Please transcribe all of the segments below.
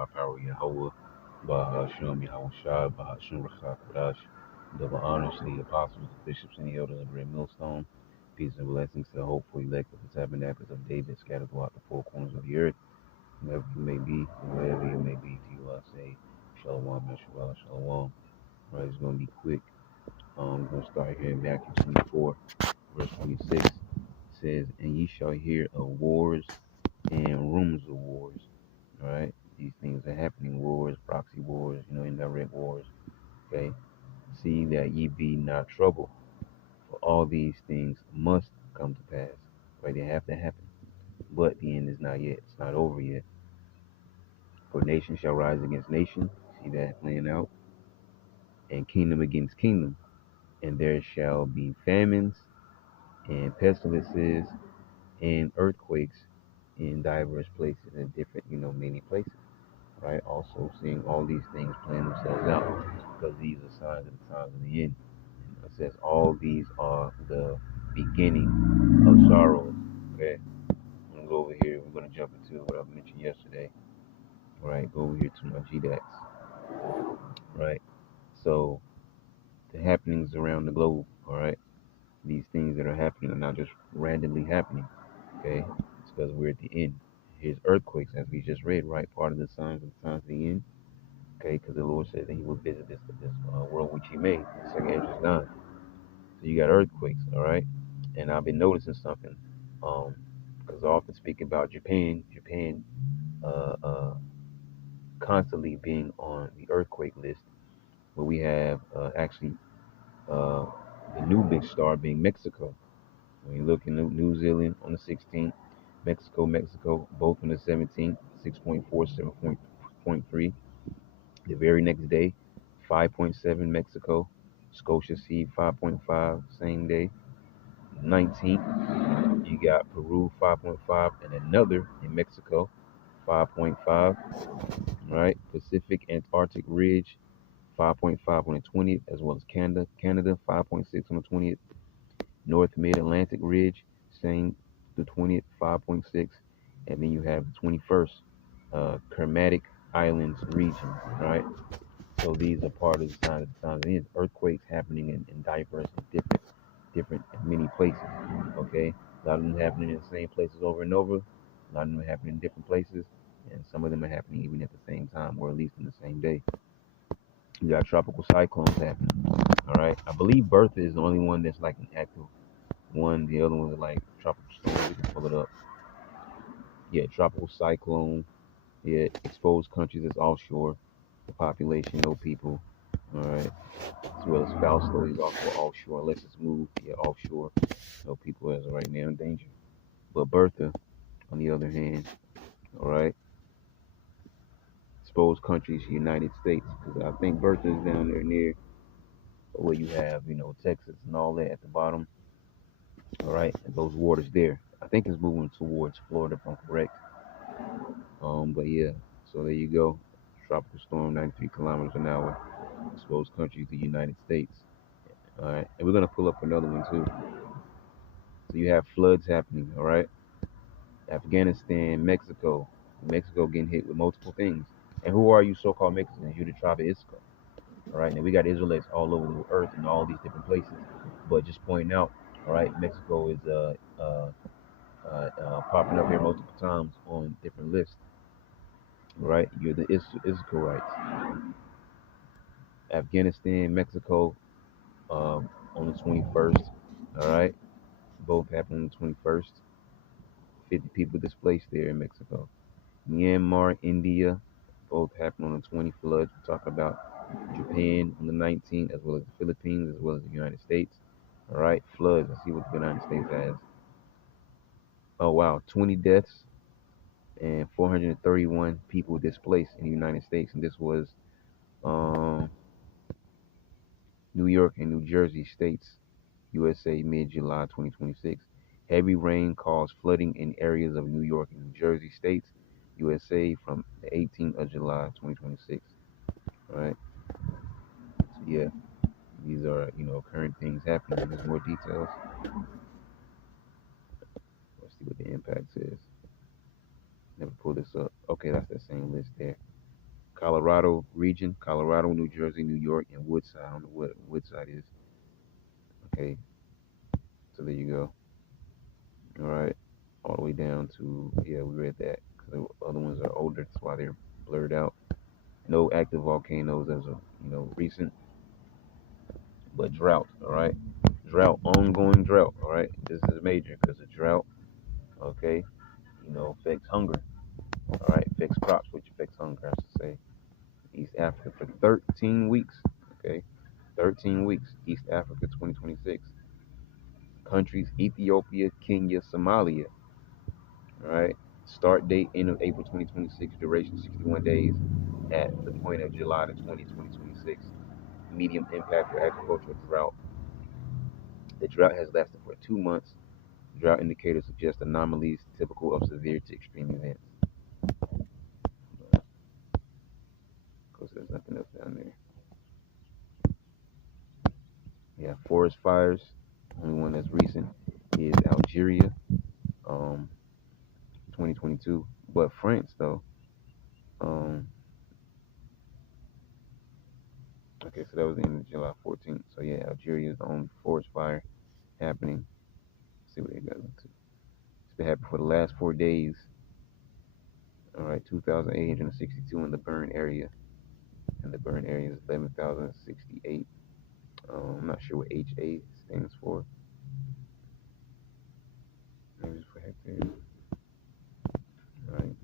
by power of Yahweh, by Hashem Yahweh Shai, by Hashem Rakha Kodash. Double honors to the apostles, the bishops, and the elders of the Great Millstone. Peace and blessings to the hopeful elect of the tabernacles of David scattered throughout the four corners of the earth. Wherever you may be, wherever you may be, to you I say, Shalom, Yeshua, Shalom. Right, it's going to be quick. We're going to start here in Matthew 24, verse 26. It says, "And ye shall hear of wars and rumors of wars." All right, these things are happening: wars, proxy wars, indirect wars. Okay, see that ye be not troubled, for all these things must come to pass. Right, they have to happen, but the end is not yet. It's not over yet. For nation shall rise against nation. See that playing out, and kingdom against kingdom, and there shall be famines and pestilences and earthquakes in diverse places, in different, many places. Right? Also seeing all these things playing themselves out, because these are signs of the times of the end. It says all these are the beginning of sorrows. Okay, I'm gonna go over here. We're gonna jump into what I mentioned yesterday. All right, go over here to my GDACS. Right, so the happenings around the globe. All right, these things that are happening are not just randomly happening. Okay, it's because we're at the end. Here's earthquakes, as we just read. Right, part of the signs of the times of the end. Okay, because the Lord said that He would visit this world which He made. Second Ezra 9. So you got earthquakes, all right. And I've been noticing something, because I often speak about Japan, uh, uh, constantly being on the earthquake list. But we have actually uh, the new big star being Mexico. When you look in New Zealand on the 16th, Mexico, both on the 17th, 6.4, 7.3. The very next day, 5.7 Mexico. Scotia Sea 5.5 same day. 19th, you got Peru 5.5 and another in Mexico 5.5. Right, Pacific Antarctic Ridge 5.5 on the 20th, as well as Canada 5.6 on the 20th. North Mid Atlantic Ridge, same, the 20th 5.6, and then you have the 21st Kermatic Islands region. Right. So these are part of the signs of the times. There's earthquakes happening in diverse and different many places. Okay, a lot of them happening in the same places over and over. A lot of them are happening in different places, and some of them are happening even at the same time, or at least in the same day. You got tropical cyclones happening. All right, I believe Bertha is the only one that's like an active one. The other ones are like tropical storms. We can pull it up. Yeah, tropical cyclone. Yeah, exposed countries that's offshore. The population, no people. All right, as well as Fausto, he's also offshore. Unless it's moved, yeah, offshore. No people as of right now in danger. But Bertha, on the other hand, all right, exposed countries, United States, because I think Bertha is down there near where you have, Texas and all that at the bottom. All right, and those waters there. I think it's moving towards Florida, if I'm correct. But yeah, so there you go. Tropical storm, 93 kilometers an hour. Exposed countries, the United States. All right, and we're gonna pull up another one too. So you have floods happening. All right, Afghanistan, Mexico. Mexico getting hit with multiple things. And who are you, so-called Mexicans? You're the tribe of Issachar. All right, now we got Israelites all over the earth in all these different places. But just pointing out, all right, Mexico is popping up here multiple times on different lists. All right, you're the Issacharites. Afghanistan, Mexico, on the 21st. All right, both happen on the 21st. 50 people displaced there in Mexico. Myanmar, India, both happen on the 20th. Floods. We talk about Japan on the 19th, as well as the Philippines, as well as the United States. All right, floods. Let's see what the United States has. Oh wow, 20 deaths and 431 people displaced in the United States, and this was um, New York and New Jersey states, USA, mid-July 2026. Heavy rain caused flooding in areas of New York and New Jersey states, USA, from the 18th of July 2026. All right. So yeah, these are current things happening. There's more details. Let's see what the impact is. Never pull this up. Okay, that's the same list there. Colorado region, Colorado, New Jersey, New York, and Woodside. I don't know what Woodside is. Okay, so there you go. All right, all the way down to, yeah, we read that because the other ones are older. That's why they're blurred out. No active volcanoes as of recent, but drought. All right, drought, ongoing drought. All right, this is major because the drought, okay, affects hunger. All right, affects crops, which affects hunger. I should say. East Africa for 13 weeks. Okay, 13 weeks. East Africa 2026. Countries: Ethiopia, Kenya, Somalia. All right. Start date end of April 2026. Duration 61 days. At the point of July the 2026. Medium impact for agricultural drought. The drought has lasted for 2 months. Drought indicators suggest anomalies typical of severe to extreme events. Of course, there's nothing else down there. Yeah, forest fires. Only one that's recent is Algeria, 2022. But France, though, um, okay, so that was the end of July 14th. So yeah, Algeria is the only forest fire happening. Let's see what they got into. It's been happening for the last 4 days. All right, 2,862 in the burn area, and the burn area is 11,068. I'm not sure what HA stands for. Maybe it's for hectare. All right.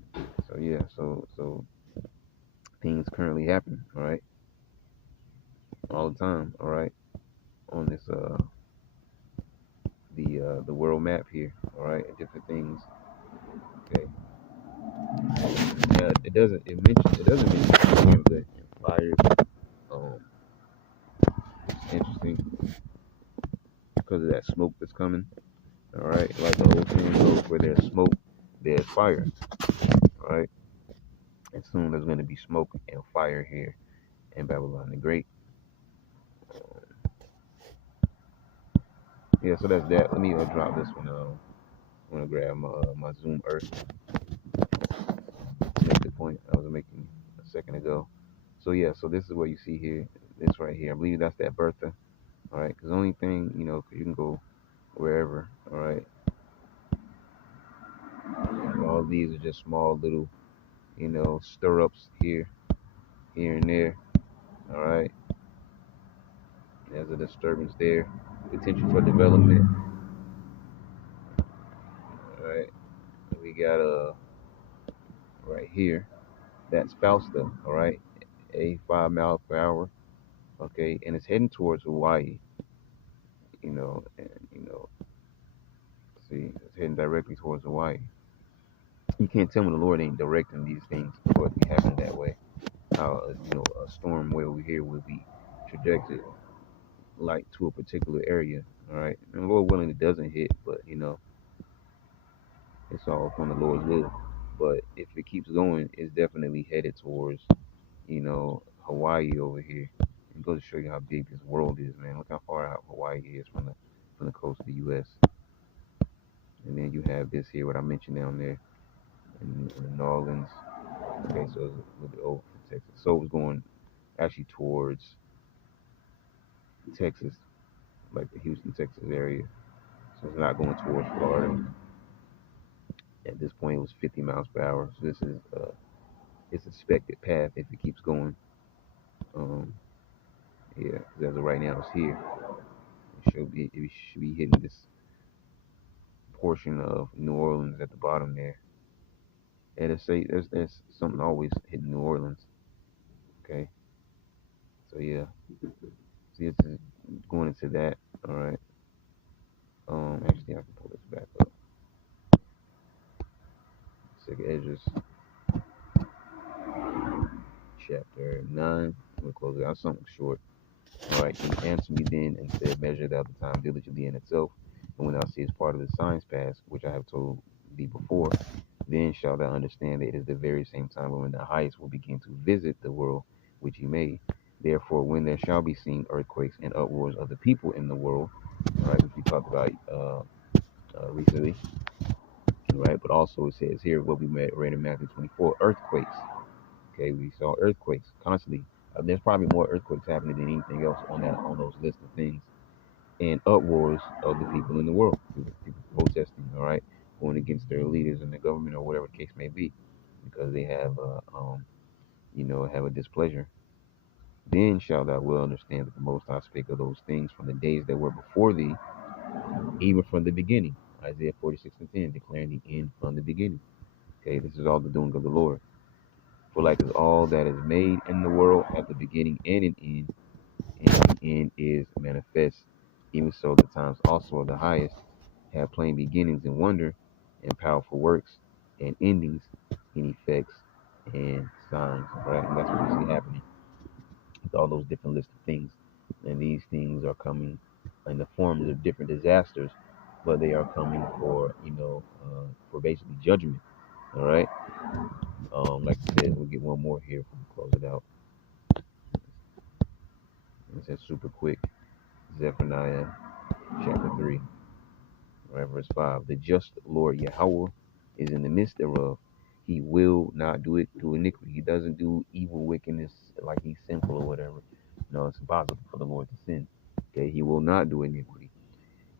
So yeah, so things currently happen. All right, all the time. All right, on this the world map here. All right, different things. Okay. Yeah, it doesn't mention the fires. Um, it's interesting because of that smoke that's coming. All right, like the old saying goes, where there's smoke, there's fire. All right, and soon there's going to be smoke and fire here in Babylon the Great. Yeah, so that's that. Let me drop this one. I'm gonna grab my Zoom Earth. Make the point I was making a second ago. So yeah, so this is what you see here. This right here. I believe that's that Bertha. All right, because the only thing, cause you can go wherever. All right, all these are just small little, stirrups here, and there. All right, there's a disturbance there. Potential for development. All right, we got right here. That's Fausta. All right, 85 miles per hour. Okay, and it's heading towards Hawaii. And see, it's heading directly towards Hawaii. You can't tell me the Lord ain't directing these things for it to happen that way. How a storm way over here will be trajected like to a particular area. All right, and Lord willing, it doesn't hit, but it's all from the Lord's will. But if it keeps going, it's definitely headed towards Hawaii over here. It goes to show you how big this world is, man. Look how far out Hawaii is from the coast of the U.S. And then you have this here, what I mentioned down there in the Norlands. Okay, so it's a little bit over from Texas. So it's going actually towards Texas, like the Houston, Texas area. So it's not going towards Florida. At this point, it was 50 miles per hour. So this is its expected path if it keeps going. Um, yeah, because as of right now, it's here. It should be hitting this portion of New Orleans at the bottom there. And it's say there's something always hitting New Orleans. Okay, so yeah, see, it's going into that. All right. Actually, I can pull this back up. Second Edges, chapter 9. I'm gonna close it out something short. All right. He answered me then and said, "Measure thou the time diligently in itself, and when thou seest part of the signs pass, which I have told thee before, then shalt thou understand that it is the very same time when the highest will begin to visit the world which he made. Therefore, when there shall be seen earthquakes and uproars of the people in the world," all right, which we talked about recently, right? But also it says here what we read in Matthew 24, earthquakes. Okay, we saw earthquakes constantly. There's probably more earthquakes happening than anything else on those list of things, and uproars of the people in the world, people protesting, all right, going against their leaders and the government or whatever the case may be, because they have have a displeasure. Then shalt thou well understand that the Most High spake of those things from the days that were before thee, even from the beginning. Isaiah 46:10, declaring the end from the beginning. Okay, this is all the doing of the Lord. For like as all that is made in the world hath a beginning and an end, and the end is manifest, even so the times also of the highest have plain beginnings and wonder, and powerful works, and endings, and effects, and signs. Right? And that's what we see happening with all those different lists of things. And these things are coming in the forms of different disasters, but they are coming for, for basically judgment. All right. Like I said, we'll get one more here before we close it out. It says super quick. Zephaniah chapter 3, right, verse 5. The just Lord Yahweh is in the midst thereof. He will not do it through iniquity. He doesn't do evil wickedness like he's sinful or whatever. No, it's impossible for the Lord to sin. Okay, he will not do iniquity.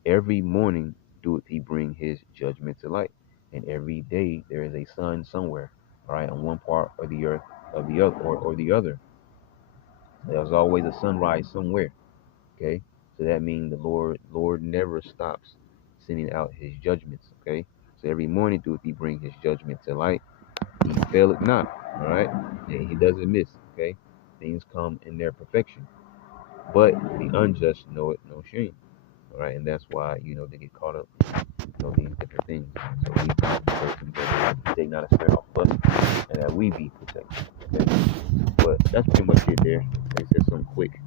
Every morning doeth he bring his judgment to light. And every day there is a sun somewhere, all right, on one part of the earth of the other or the other. There's always a sunrise somewhere. Okay, so that means the Lord never stops sending out his judgments. Okay, so every morning doeth he bring his judgment to light. He faileth not. All right, and he doesn't miss. Okay, things come in their perfection, but the unjust know it no shame. All right, and that's why they get caught up, these different things. So we have to pray together, take not a spirit off of us, and that we be protected. Okay, but that's pretty much it there. They said something quick.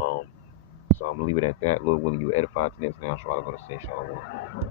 Um, so I'm gonna leave it at that. Lord willing, you edify to next now. So I'm gonna say shalom.